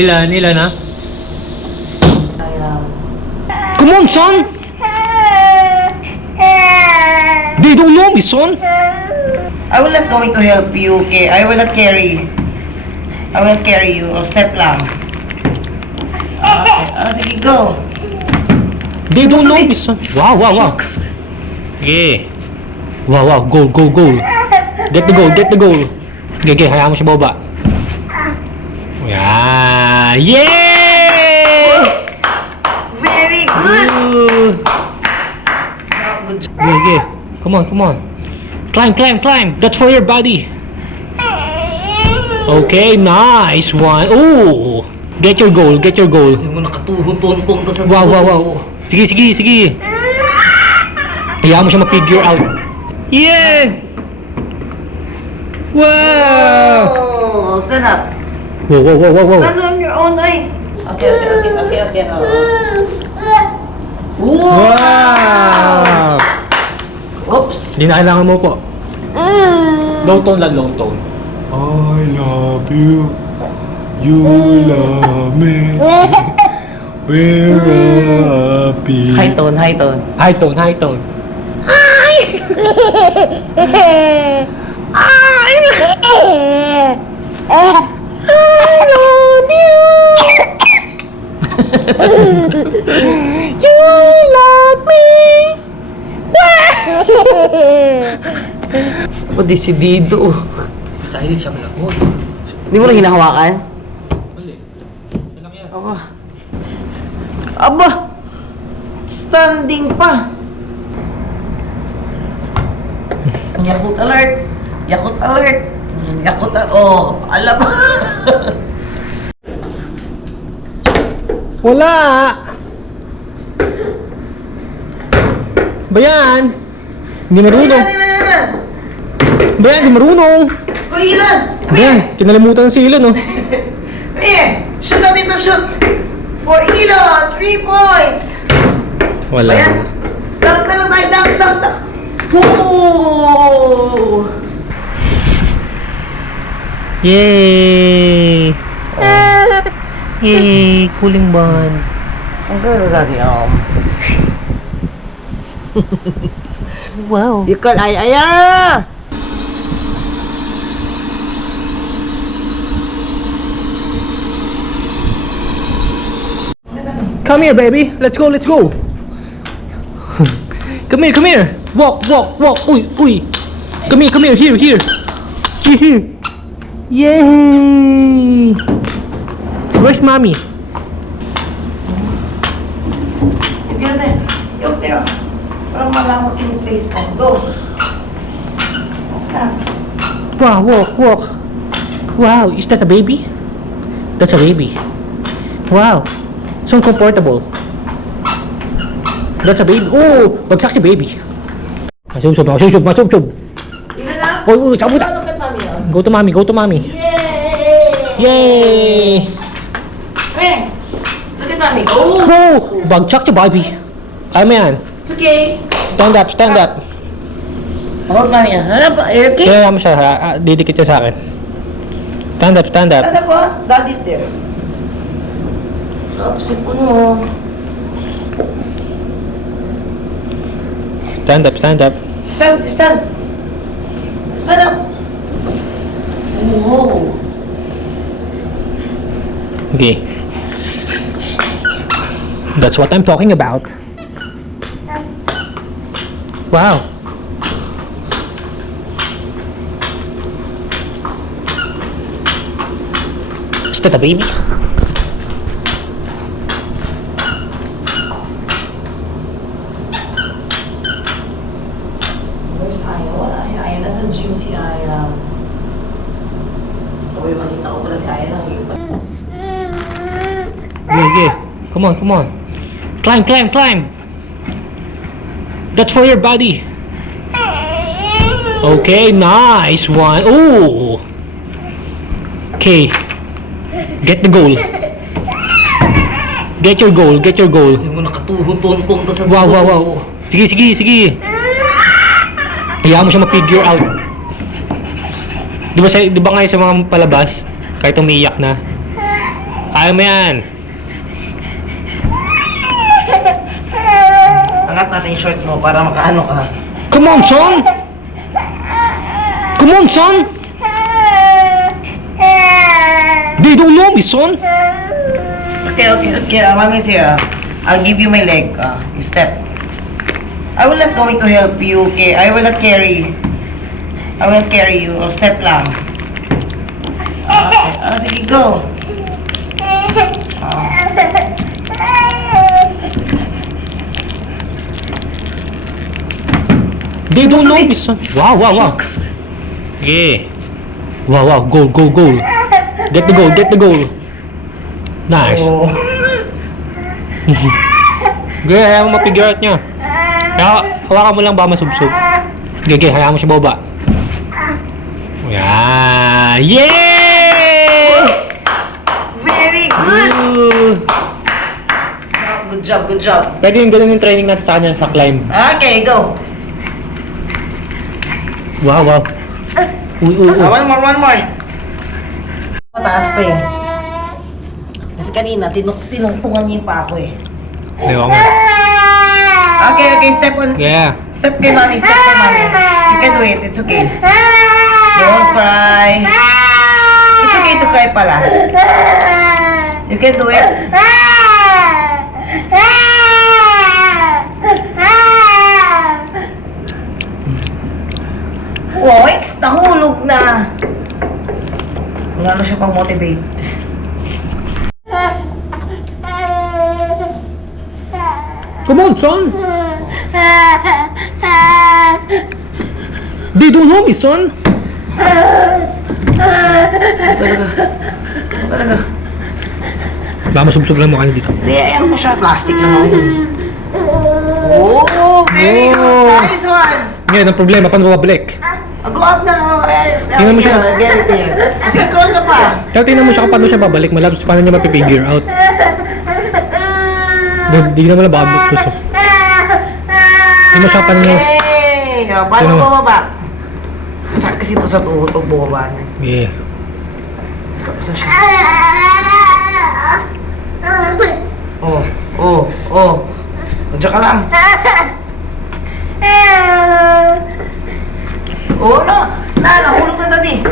Ilan ha? Come on, son! They don't know me, son! I will not going to help you, okay? I will not carry. I will not carry you. O, step lang. Okay. Sige, go. They don't know me, son. Wow. Okay. Wow. Goal. Get the goal. Okay, hayaan mo siya baba. Yeah! Yay! Very good. Okay. Come on. Climb. That's for your body. Okay, nice one. Oh! Get your goal. Hindi mo nakatuhon-tuntong ka sa Wow. Sige. Hayaan mo siya ma-figure out. Yeah! Wow! Oh, sarap. Wow. Stand on your own, ay. Okay. Wow! Oops. Hindi na kailangan mo po. Low tone. I love you. You love me. We're happy. High tone. High tone. I love you. You love me. Ako desidido. Sa'yo siya malakot. Hindi mo lang hinahawakan? Mali. Yan lang yan. Aba! Standing pa! Yakult alert! Oh, alam mo! Wala! Bayan! Hindi marunong. Bayan, hindi marunong. Ilan! Bayan, kinalimutan ng si Ilan, oh. Shoot natin to shoot! For Elon, 3 points! Wala. Ayan! Dunk na lang tayo! Dunk! Woo! Yay! Yay! Cooling bond. Ang gano'n natin, Wow. You call Aya! Come here, baby. Let's go. Come here. Walk. Uy. Come here. Here. Yay! Where's mommy? Yung tira. Para malamot yung place mo. Go! Wow, walk. Wow, is that a baby? That's a baby. Wow, so comfortable. That's a baby. Oh, bagsak si baby. Masubsob. Yun na? Oh, sabot. Look at mommy. Go to mommy. Yay! Hey! Look at mommy. Oh! Oh, bagsak si baby. Kaya mo yan. It's okay. Stand up. Hold mommy. Hanap ba? Okay? Kaya mo siya, didikit siya sa akin. Stand up. Stand up po. Daddy's there. Sipon mo. Stand up. Stand up. Oh. Okay. That's what I'm talking about. Wow. Is that a baby? Where's Aya? Wala si Aya. Nasa gym si Aya. Sabi, makita ko pala si Aya nang iba. Yeah. Come on. Climb. That's for your body. Okay, nice one. Oh. Okay. Get the goal. Get your goal. Hindi mo nakatuhon-tuntong ka sa Wow. Sige. Hayaan mo siya ma-figure out. Di ba nga sa mga palabas, kahit umiiyak na, Kaya mo yan. Angat natin yung shorts mo para makaano ka. Come on, son! Come on, son! They don't know me, son! Okay. Mami siya. I'll give you my leg. You step. I will not going to help you, okay? I will not carry. I will not carry you. Step lang. Okay. Sige, go. They don't know me, son. Wow. Okay. Wow. Goal. Get the goal. Nice. Oh. Okay, hayaan mo ma-figure out niya. Kaya, hawakan mo lang ba masubsob. Okay, hayaan mo siya baba. Yan. Yay! Very good. Good job. Pwede yung ganun yung training natin sa kanya sa climb. Okay, go. Wow. Uy. One more. Mataas pa eh. Kasi kanina, tinungtungan niya yung pa ako eh. Ewan nga. Okay, step on. Yeah. Step kay mami. You can do it, it's okay. Don't cry. It's okay to cry pala. You can do it. Oix, nahulog na. Wala na siya pang motivate. Come on, son! They don't know me, son! Talaga. Baka masubsob lang mukha niya dito. Hindi, ayaw mo siya. Plastic lang ako yun. Oh, very good. Nice one. Ngayon, ang problema, paano babalik? Go up na. Tingnan mo siya. Get it there. Sige, crawl ka pa. Kaya tingnan mo siya kung paano siya babalik, malabs, paano niya mapipigure out. Hindi naman na babot ko siya. Hindi mo siya paano niya. Yay! Paano bumaba? Masakit kasi ito sa tuhod pag bumaba niya. Yeah. Kapsa siya. Oh. Diyan ka lang. Oh, nahulog na dati.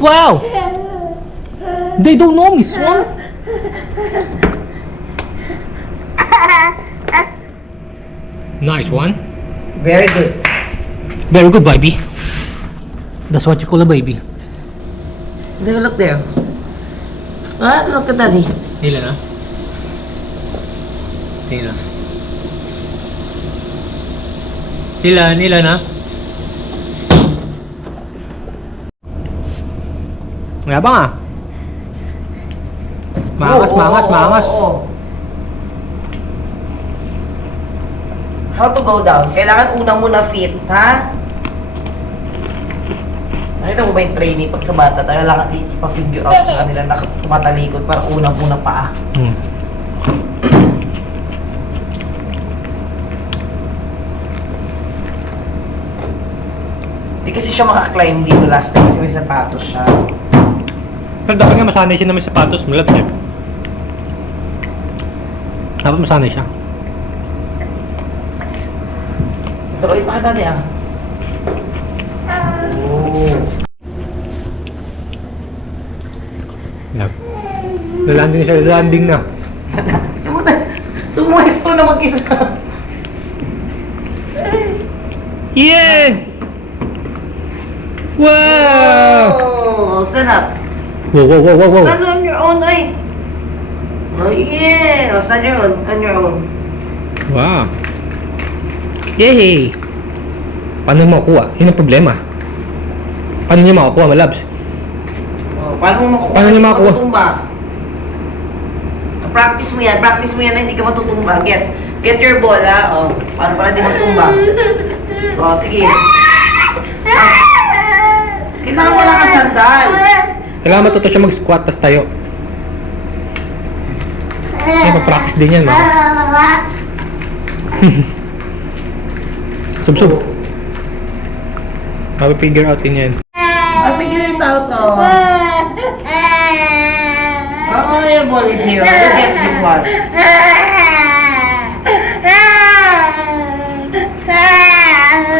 Wow! They don't know me, son! Nice one. Very good. Very good, baby. That's what you call a baby. Look there. Look at daddy. Nila na? Nila na? Mayabang ah. Maangas. Oo. How to go down? Kailangan una muna fit, ha? Nakita mo ba yung training pag sa bata? Kailangan ipa-figure out sa kanila na tumatalikod para unang-una paa. Hindi kasi siya makaklimb dito last time kasi may sapatos siya. Pero dapat nga masanay siya na may sapatos, malap niya. Dapat masanay siya. Tuloy pa ka dati ah. Oh. Yeah. Lalanding na. Sumuwesto na mag-isa. Yeah! Wow! Oh, sarap. Wow. Stand on your own, ay. Oh, yeah. Oh, stand on your own. Wow. Yay! Paano mo makuha? Yun ang problema. Paano niya makukuha, malabs? Oh, paano mo makukuha? Paano niya Hindi makukuha? matutumba. Practice mo yan na hindi ka matutumba. Get your ball, ha? Oh, paano pala di matutumba? Oh, sige. Kailangan mo lang kasandal. Kailangan matuto siya mag-squat, tas tayo. Kaya pa-practice din yan, mga. Sub. Mapipigure out din yan. I'll figure it out, oh. ball is here. You get this one.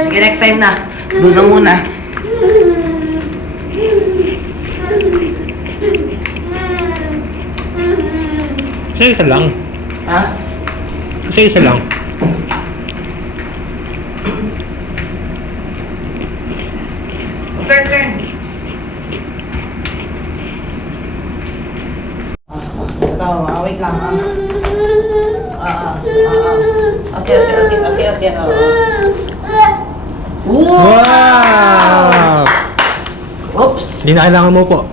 Sige, next time na. Doon na muna. Isa lang. Ha? Isa lang. Turn. Ito, wait lang. Okay. Wow! Oops. Hindi na kailangan mo po.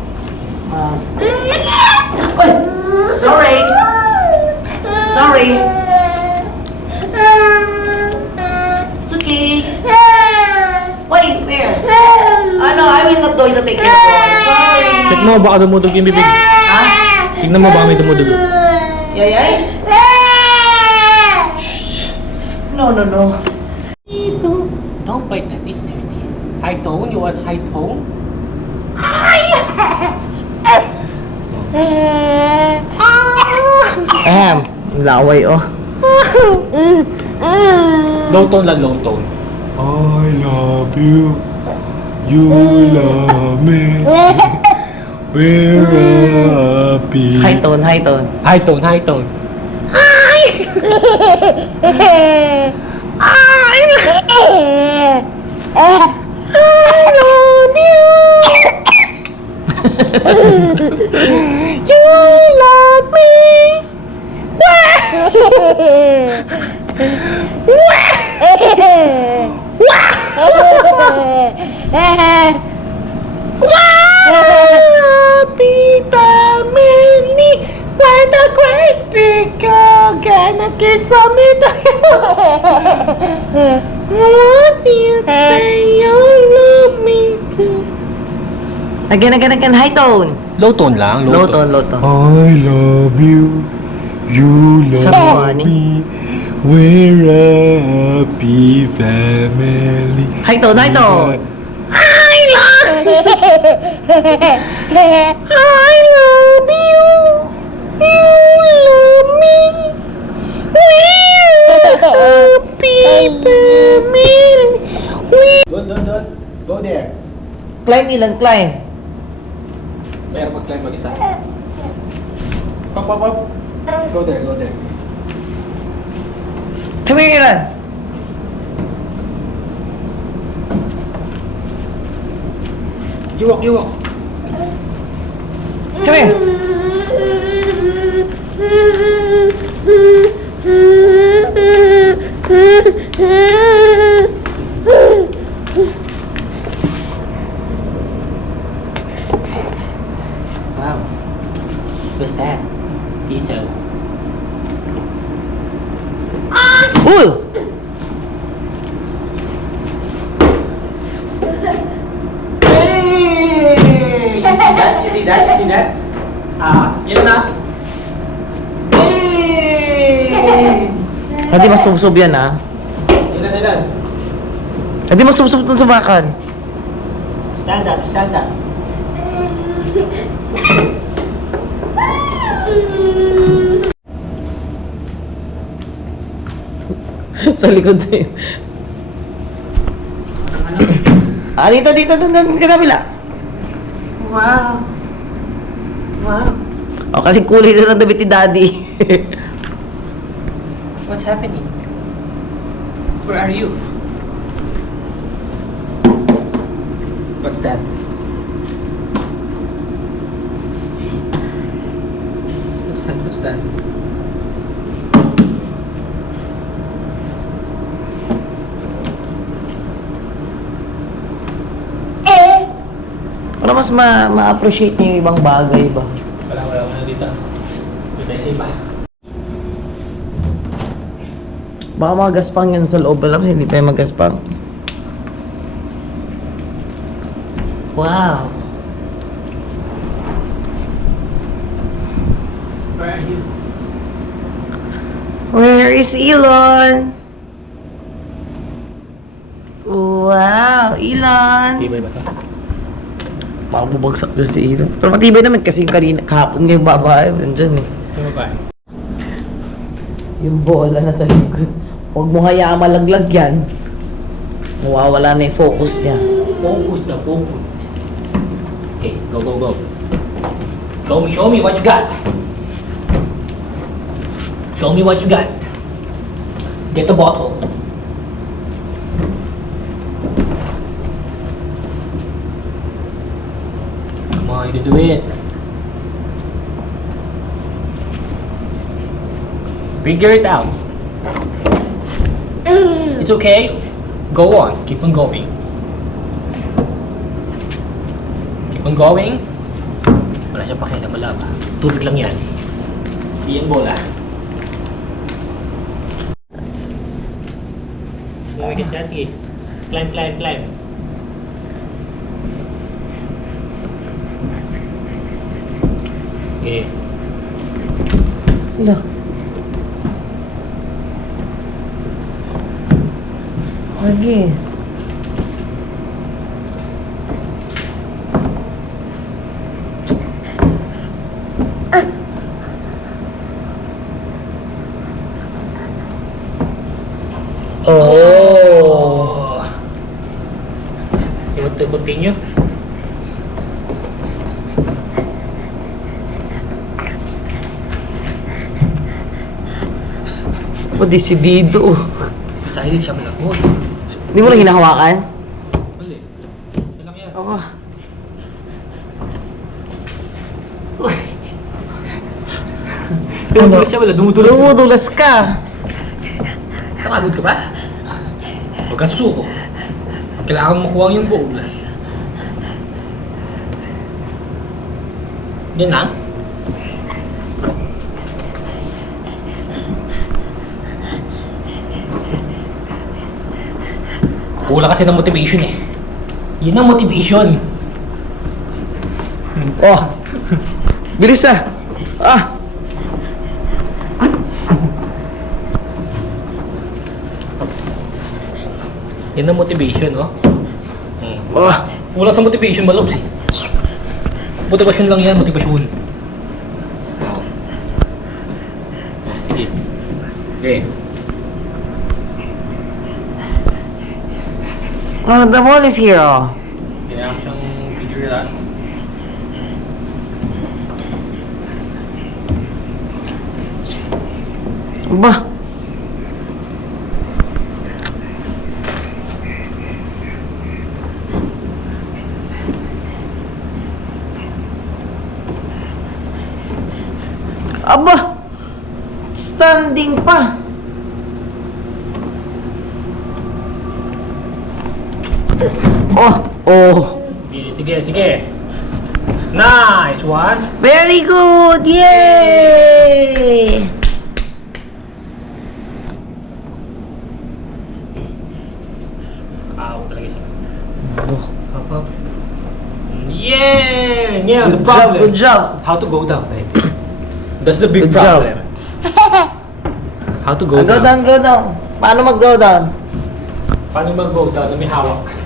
Oy! Sorry. It's okay. Wait, where? No, I will not going to take care of you. Sorry. Check mo, baka dumudog yung bibig. Ha? Tignan mo, baka may dumudog. Yay? No. Don't bite that, it's dirty. High tone, you want high tone? Laway oh. Low tone lang, low tone. I love you. You love me. We're happy. High tone. High tone, high tone. Happy family, what a great big girl, gonna get from it. What do you say you love me too? Again. High tone. Low tone lang, Low tone. I love you. You So love funny. me. We're a happy family. High tone. I love you. You love me. We're happy family. Don't. Go there. Climb, Ilan, climb. Mayroon mag-climb mag-isa. Up. Go there. Come here, Ilan. You walk. Come here. Wow. What's that? Seesaw. Ooh! Hey! You see that? Yun na. Hey! Hindi masubsob yan ah. Ilan. Hindi masubsob dun sa bakal. Stand up. Sa likod din. Dito, doon ka sa kabila. Wow. O, kasi kulay na ng damit ni Daddy. What's happening? Where are you? What's that? What's that? Para mas ma-appreciate niyo yung ibang bagay ba? Wala dito. Dito tayo sa iba. Baka magaspang yan sa loob. Alam, hindi pa yung magaspang. Wow. Where are you? Where is Elon? Wow, Elon. Tibay ba ito? Baka bubagsak dyan si Ina. Pero matibay naman kasi yung kanina, kahapon nga yung babae. Nandyan eh. Ano ba? Yung bola na sa likod. Huwag mo hayaan malaglag yan. Mawawala na yung focus niya. Focus na, focus. Okay, go, go, go. Show me what you got. Show me what you got. Get the bottle. Come on, you can do it. Figure it out. It's okay. Go on. Keep on going. Keep on going. Wala siyang pakialam, wala ba? Tubig lang yan. Iyan bola. Go get that, sige. Climb, climb, climb. Okay. Hala. Lagi. Oh. You want to continue? O, desidido. Excited siya malakot. Hindi mo lang hinahawakan? Mali. Siya lang yan. Aba. Dumudulas siya wala, dumudulas. Dumudulas ka. Nakagod ka ba? Huwag ka susuko. Kailangan makuha yung goal. Yan lang. Kulang kasi ng motivation eh. Yun ang motivation. Oh. Bilis ah. Ah. Yan ang motivation, no? Oh. Kulang sa motivation, malobs eh. Motivation lang yan, motivation. Oh. Sige. Okay. Oh, the ball is here, oh. Kailangan mo siyang figure out. Ba? Aba! Standing pa! Oh! Oh! Sige, sige, sige. Nice one. Very good! Yay! Talaga siya. Oh. Up, up. Yeah! Yeah, the Good job, problem. good job. How to go down, baby. That's the big Good job. problem. How to go Go down. down, go down. Paano mag-go down? Paano mag-go down na may hawak?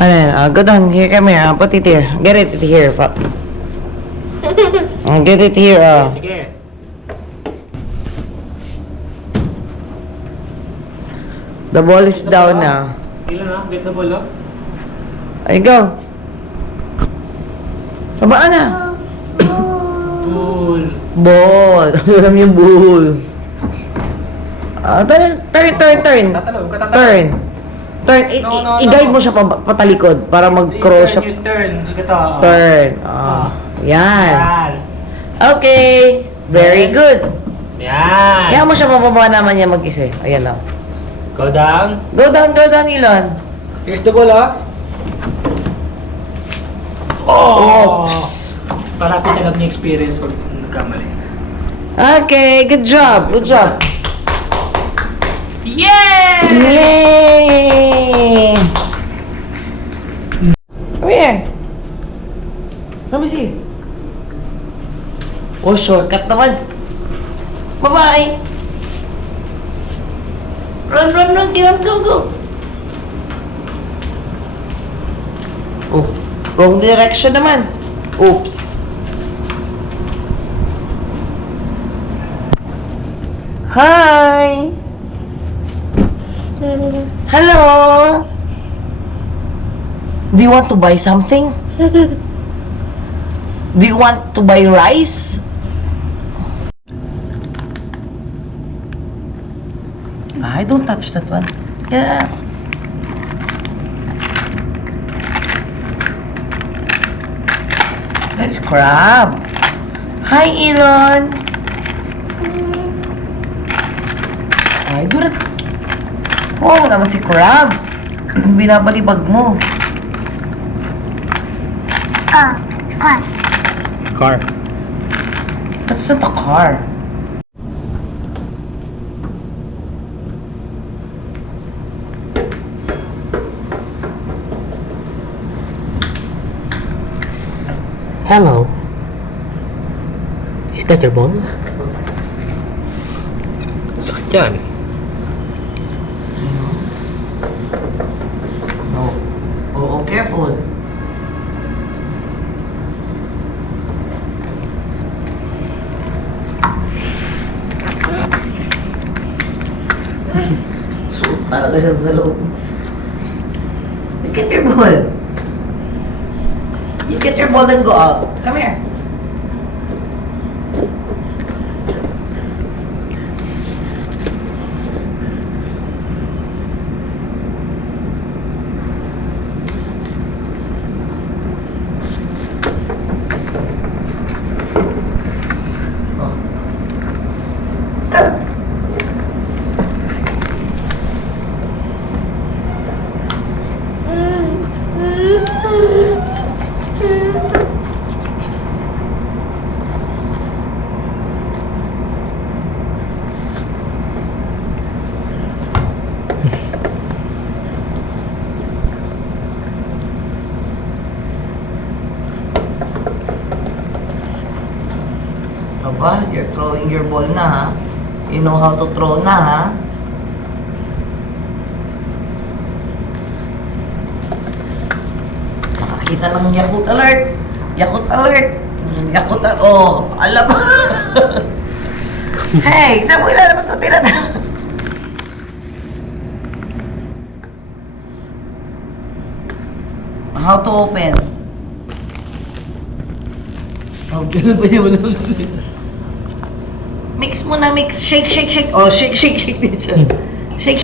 Ano yan? Go down. Here, come here. Put it here. Get it here. Get it here. Sige. The ball is down now. Ilan na? Get the ball, oh. Ay, go. Babaan na. Ball. Ball. Alam yung ball. Turn. Tatalo, Turn. Turn. No. I-guide mo siya patalikod para mag-cross siya. You turn. Ito. Turn. Yan. Yan. Okay. Very good. Yan. Kaya mo siya pababa naman niya mag-isa. Ayan lang. Go down. Go down, Elon. Here's the ball, ah. Oh! Parati siya nag-experience pag nagkamali. Okay, good job. Good job. Yeah! Yay! Come here. Let me see. Oh, shortcut naman. Bye-bye. Run, go. Oh, wrong direction naman. Oops. Hi! Hello! Do you want to buy something? Do you want to buy rice? I don't touch that one. Yeah. Let's grab. Hi, Elon. Ay, durat. Oh, naman si Crab. Binabalibag mo. Car. That's not a car. Hello. Is that your bones? Sakit yan. No. Oh, careful. Suot talaga siya sa loob. Look at your ball. You get your ball and go out. Come here. Aba, you're throwing your ball na ha. You know how to throw na ha. Nakakita ng Yakult alert. Yakult alert. Yakult alert. Oh, alam mo. Hey, saan mo ilalabas mo tinata? How to open? Oh, ganun ba niya walang Mix mo na, mix. Shake. Oh, shake din siya. Shake.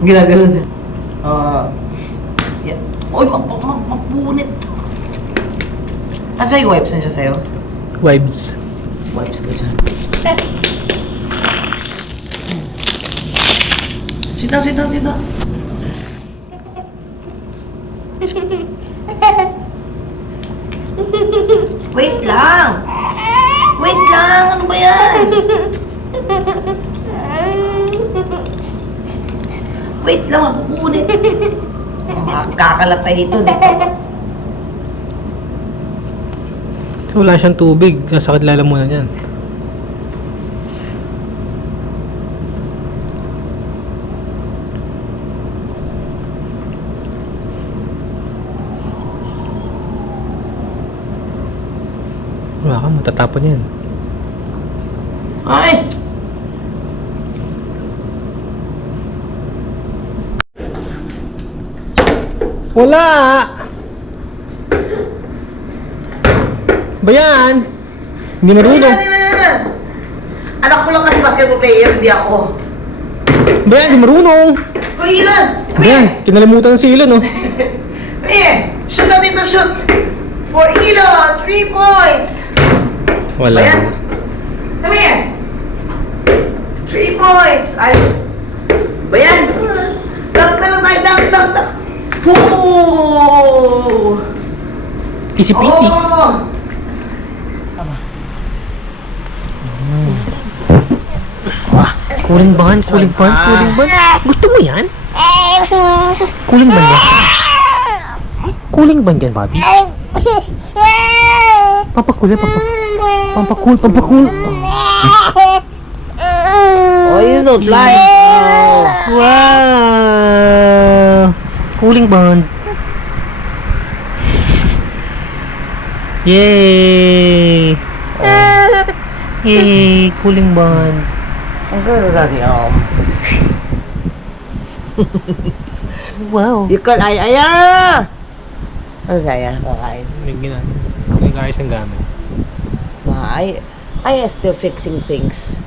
Ginagano siya. Yeah. Uy, mapunit. Asa yung wipes na siya sa'yo? Vibes. Wipes ko dyan. Sit down. Wait lang! Ano ba yan? Wait lang, mapupunit. Makakalapay ito dito. So, wala siyang tubig. Nasakit lalamunan yan. Wala ka, matatapon yan. Ay! Wala! Ba yan? Hindi marunong. Anak ko lang kasi basketball player, hindi ako. Ba yan? Hindi marunong. Kuya Ilan! Ba yan? Kinalimutan ng sila, no? Come here! Shoot natin to shoot! For Elon! 3 points! Wala. Ayan. Come here! 3 points! Ay! Bayan! Dunk na lang tayo! Dunk! Woo! Pisi-pisi. Oh! Kuling ban. Gusto mo yan? Kuling ban yan? Kuling ban yan, Bobby? Pampakul. you don't like. Oh. Wow! Cooling bond. Yay! Yay! Cooling bond. Ang gano'n na niya. Wow! You call Aya! Ano saya? Kakain. Bigyan natin. Nag-ayos ng gamit. I is still fixing things.